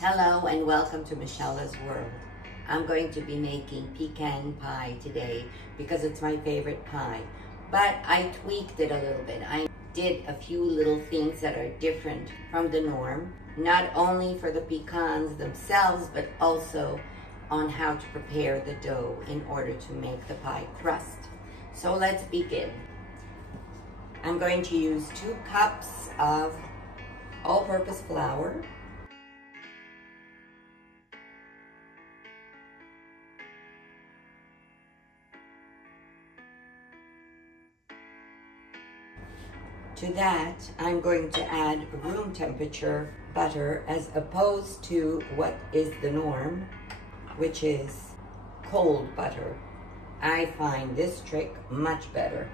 Hello and welcome to Michella's World. I'm going to be making pecan pie today because it's my favorite pie, but I tweaked it a little bit. I did a few little things that are different from the norm, not only for the pecans themselves, but also on how to prepare the dough in order to make the pie crust. So let's begin. I'm going to use 2 cups of all-purpose flour, to that, I'm going to add room temperature butter as opposed to what is the norm, which is cold butter. I find this trick much better.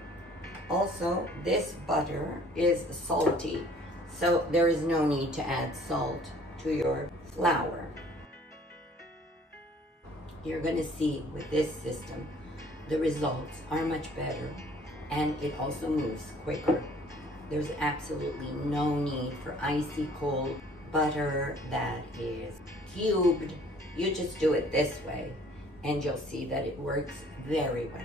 Also, this butter is salty, so there is no need to add salt to your flour. You're going to see with this system, the results are much better and it also moves quicker. There's absolutely no need for icy cold butter that is cubed. You just do it this way and you'll see that it works very well.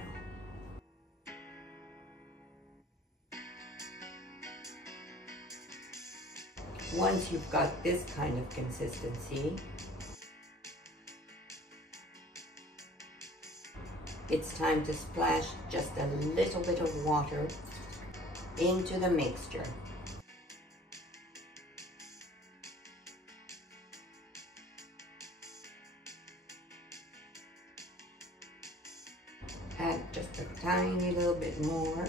Once you've got this kind of consistency, it's time to splash just a little bit of water into the mixture. Add just a tiny little bit more.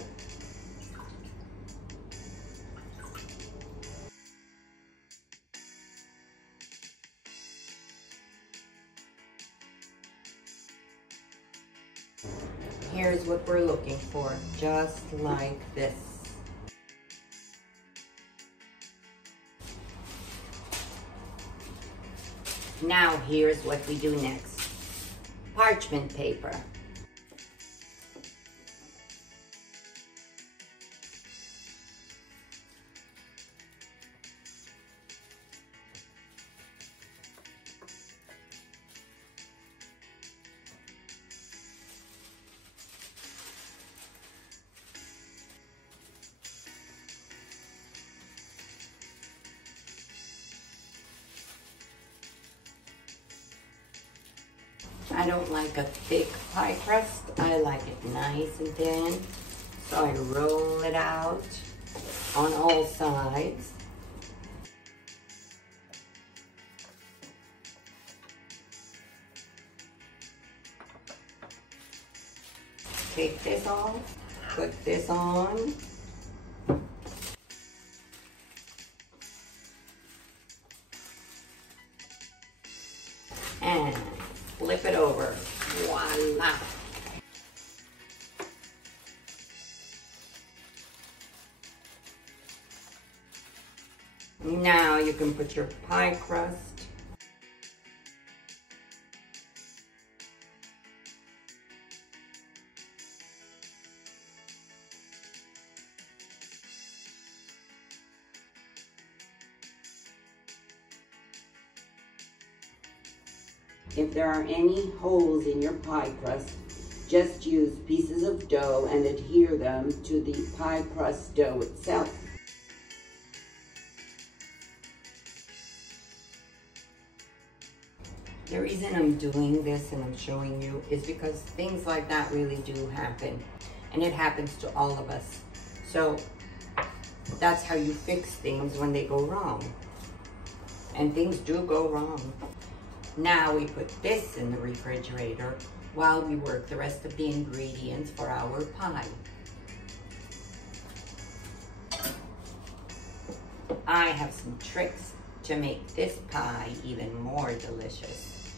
Here's what we're looking for, just like this. Now here's what we do next. Parchment paper. I don't like a thick pie crust. I like it nice and thin. So I roll it out on all sides. Take this off, put this on. And flip it over. Voila! Now you can put your pie crust . If there are any holes in your pie crust, just use pieces of dough and adhere them to the pie crust dough itself. The reason I'm doing this and I'm showing you is because things like that really do happen, and it happens to all of us. So that's how you fix things when they go wrong. And things do go wrong. Now we put this in the refrigerator while we work the rest of the ingredients for our pie. I have some tricks to make this pie even more delicious.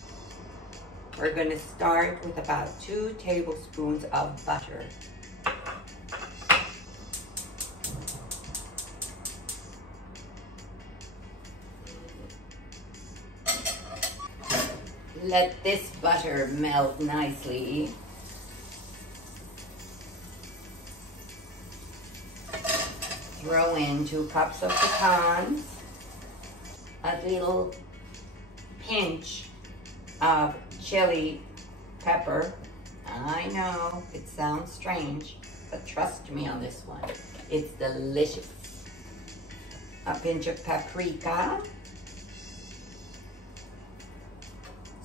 We're going to start with about 2 tablespoons of butter. Let this butter melt nicely. Throw in 2 cups of pecans, a little pinch of chili pepper. I know it sounds strange, but trust me on this one. It's delicious. A pinch of paprika.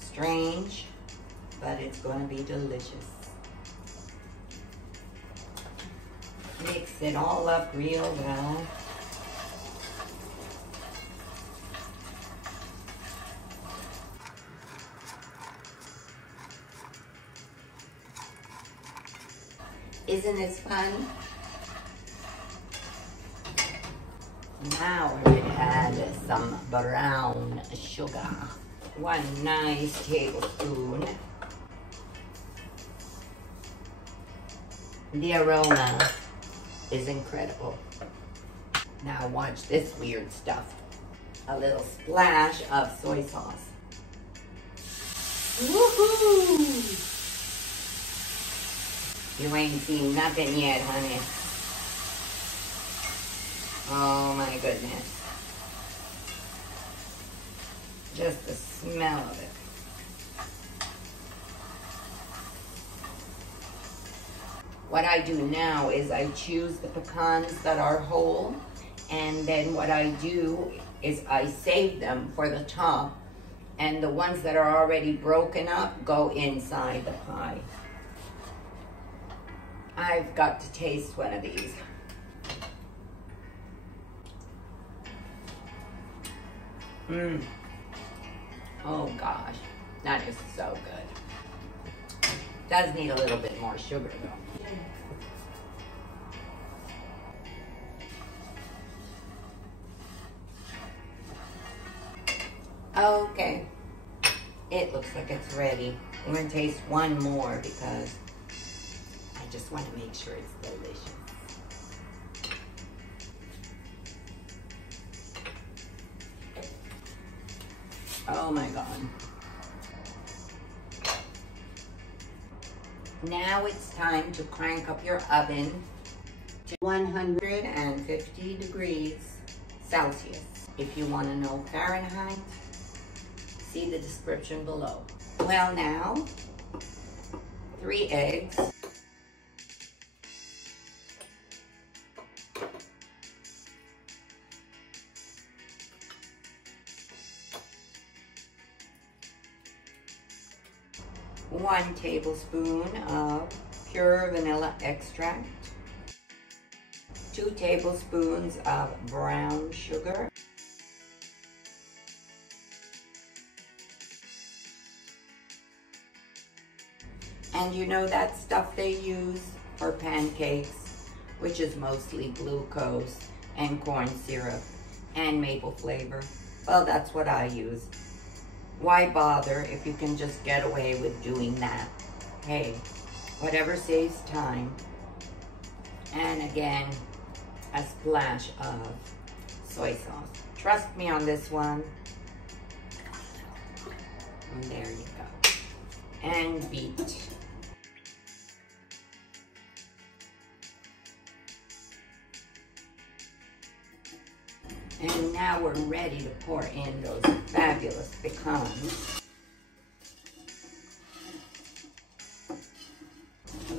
Strange, but it's going to be delicious. Mix it all up real well. Isn't this fun? Now we're going to add some brown sugar. 1 nice tablespoon. The aroma is incredible. Now watch this weird stuff. A little splash of soy sauce. Woohoo! You ain't seen nothing yet, honey. Oh my goodness. Just the smell of it. What I do now is I choose the pecans that are whole, and then what I do is I save them for the top, and the ones that are already broken up go inside the pie. I've got to taste one of these. Oh gosh, that is so good. Does need a little bit more sugar though. Okay, it looks like it's ready. I'm gonna taste one more because I just want to make sure it's delicious. Oh my God. Now it's time to crank up your oven to 150 degrees Celsius. If you want to know Fahrenheit, see the description below. Well, now, 3 eggs. One tablespoon of pure vanilla extract, 2 tablespoons of brown sugar, and you know that stuff they use for pancakes, which is mostly glucose and corn syrup and maple flavor. Well, that's what I use. Why bother if you can just get away with doing that? Hey, whatever saves time. And again, a splash of soy sauce. Trust me on this one. And there you go. And beat. And now we're ready to pour in those fabulous pecans.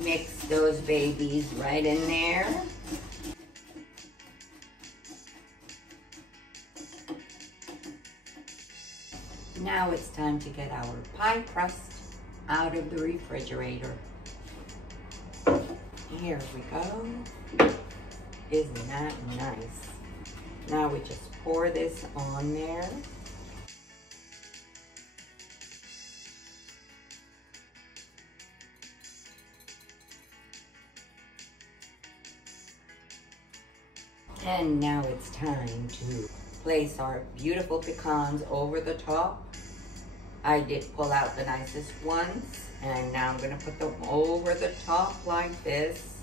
Mix those babies right in there. Now it's time to get our pie crust out of the refrigerator. Here we go. Isn't that nice? Now we just pour this on there. And now it's time to place our beautiful pecans over the top. I did pull out the nicest ones, and now I'm going to put them over the top like this.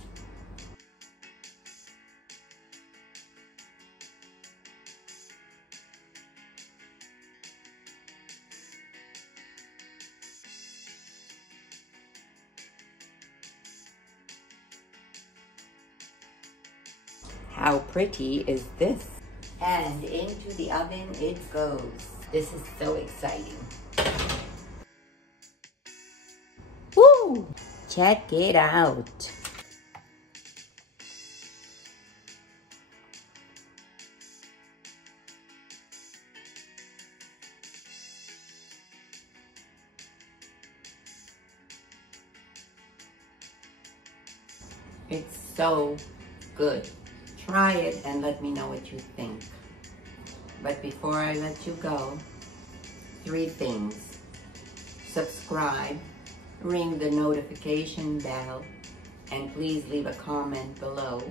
How pretty is this? And into the oven it goes. This is so exciting. Check it out. It's so good. Try it and let me know what you think. But before I let you go, 3 things. Subscribe, ring the notification bell, and please leave a comment below.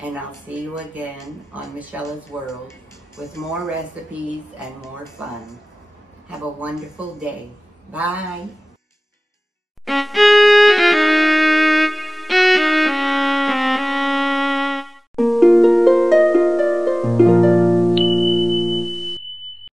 And I'll see you again on Michella's World with more recipes and more fun. Have a wonderful day. Bye.